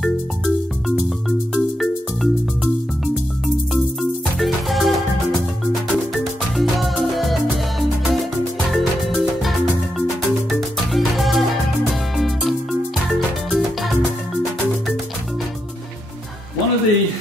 One of the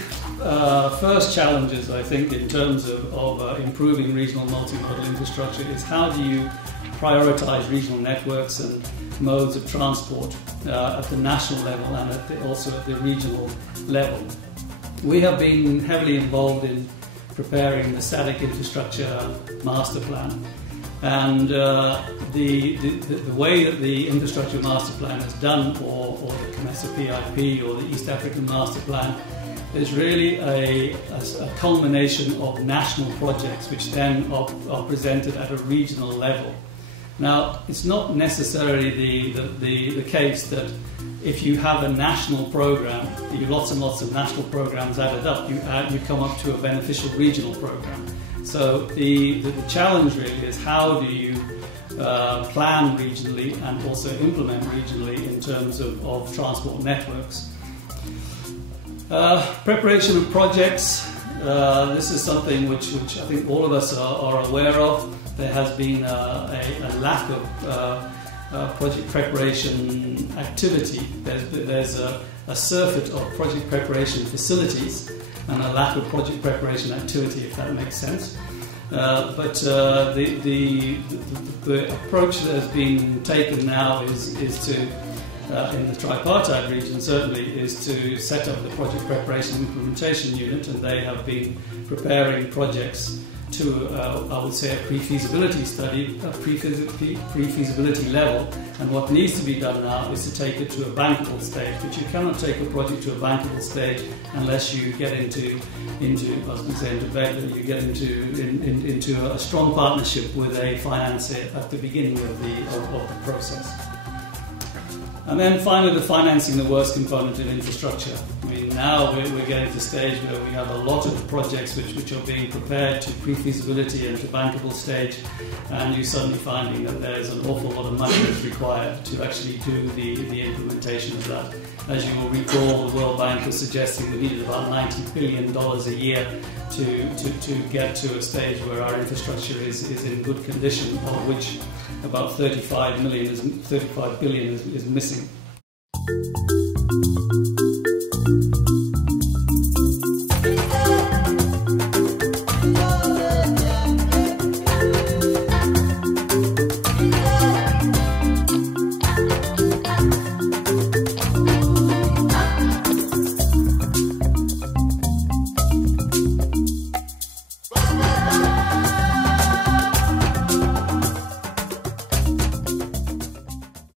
first challenges, I think, in terms of improving regional multimodal infrastructure is how do you prioritize regional networks and modes of transport at the national level and also at the regional level. We have been heavily involved in preparing the static infrastructure master plan, and the way that the infrastructure master plan is done, or the TMSA PIP or the East African master plan, is really a culmination of national projects which then are presented at a regional level. Now, it's not necessarily the case that if you have a national program, lots and lots of national programs added up, you come up to a beneficial regional program. So the challenge really is how do you plan regionally and also implement regionally in terms of transport networks. Preparation of projects, this is something which I think all of us are aware of. There has been a lack of project preparation activity. There's a surfeit of project preparation facilities and a lack of project preparation activity, if that makes sense. But the approach that has been taken now is to in the tripartite region certainly is to set up the project preparation and implementation unit, and they have been preparing projects to I would say a pre-feasibility study, a pre-feasibility level, and what needs to be done now is to take it to a bankable stage. But you cannot take a project to a bankable stage unless you get into a strong partnership with a financier at the beginning of the process. And then finally, the financing, the worst component of infrastructure. I mean, now we're getting to a stage where we have a lot of projects which are being prepared to pre-feasibility and to bankable stage, and you're suddenly finding that there's an awful lot of money that's required to actually do the implementation of that. As you will recall, the World Bank was suggesting we needed about $90 billion a year to get to a stage where our infrastructure is in good condition, of which about 35 billion is missing.